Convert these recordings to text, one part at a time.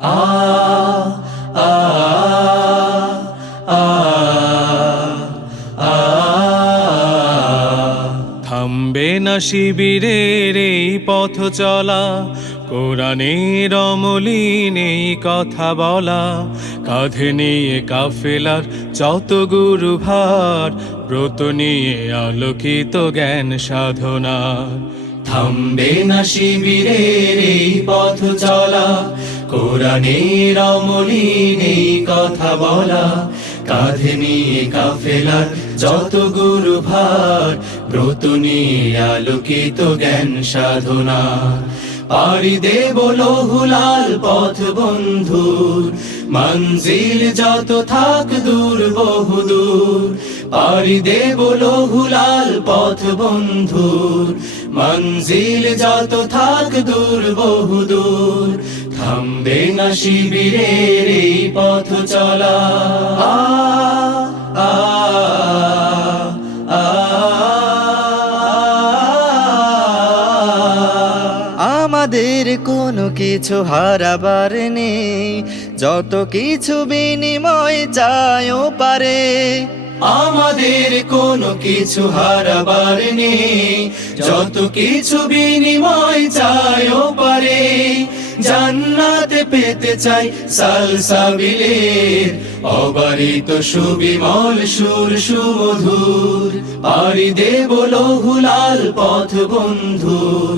আ আ আ আ থামবে না শিবিরের এই পথ চলা, কোরআনের অমলিন এই কথা বলা, কাঁধে নিয়ে কাফেলার যত গুরু ভার, ব্রত নিয়ে আলোকিত জ্ঞান সাধনা। থামবে না শিবিরের এই পথ চলা, কোরআনের অমলিন এই কথা বলা, কাঁধে নিয়ে কাফেলার যত গুরু ভার, ব্রত নিয়ে আলোকিত জ্ঞান সাধনা। পাড়ি দেব লৌহুলাল পথ বন্ধুর, মঞ্জিল যত থাক দূর বহুদূর। পাড়ি দেব লৌহুলাল পথ বন্ধুর, মঞ্জিল যত থাক দূর বহুদূর। থামবে না শিবিরের এই পথ চলা। আ আ আ আমাদের কোনো কিছু হারাবার নেই, যত কিছু বিনিময় চাইও পারে। আমাদের কোনো কিছু হারাবার নেই, যত কিছু বিনিময় চাইও পারে। জান্নাতে পেতে চাই সালসাবিলের অবারিত সুবিমল সুর সুমধুর। পাড়ি দেব লৌহুলাল পথ বন্ধুর,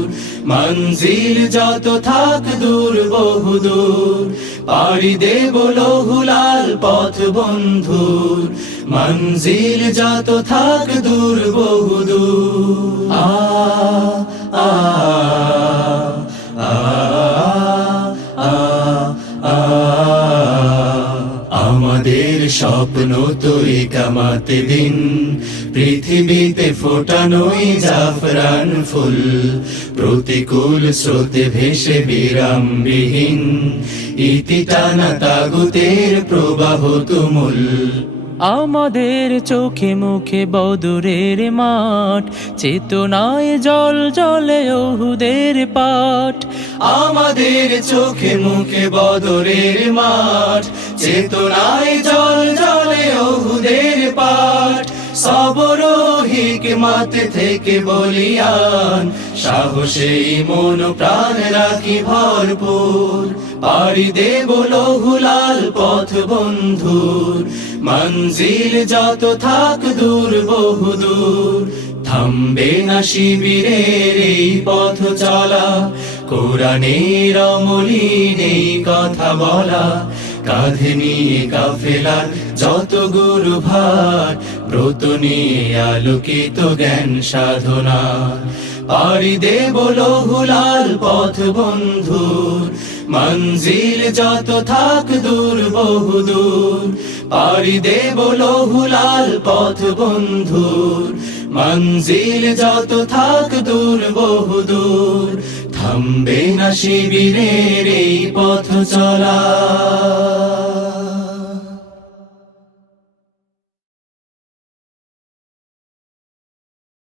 মঞ্জিল যত থাক দূর বহুদূর। পাড়ি দেব লৌহুলাল পথ বন্ধুর, মঞ্জিল যত থাক দূর বহুদূর। আ আ আ আ আ আমাদের স্বপ্ন তো একামাতে দিন, পৃথিবীতে ফোটানোই জাফরান ফুল। প্রতিকূল স্রোতে ভেসে বিরামবিহীন, ইতি টানা তাগুতের প্রবাহ তুমুল। আমাদের চোখে মুখে বদরের মাঠ, চেতনায় জল জলে ওহুদের পাঠ। আমাদের চোখে মুখে বদরের মাঠ, চেতনায় জল জলে ওহুদের পাঠ। সবর ও হিকমত থেকে বলিয়ান, সাহসে মন প্রাণ রাখি ভরপুর। পাড়ি দেব লৌহুলাল পথ বন্ধুর, মঞ্জিল যত থাক দূর বহুদূর। থামবে না শিবিরের এই পথ চলা, কোরআনের অমলিন এই কথা বলা, কাঁধে নিয়ে কাফেলার যত গুরু ভার, ব্রত নিয়ে আলোকিত জ্ঞান সাধনা। পাড়ি দেব লৌহুলাল পথ বন্ধুর, মঞ্জিল যত থাক দূর বহুদূর। পাড়ি দেব লৌহুলাল পথ বন্ধুর, মঞ্জিল যত থাক দূর বহুদূর। থামবে না শিবিরের এই পথ চলা।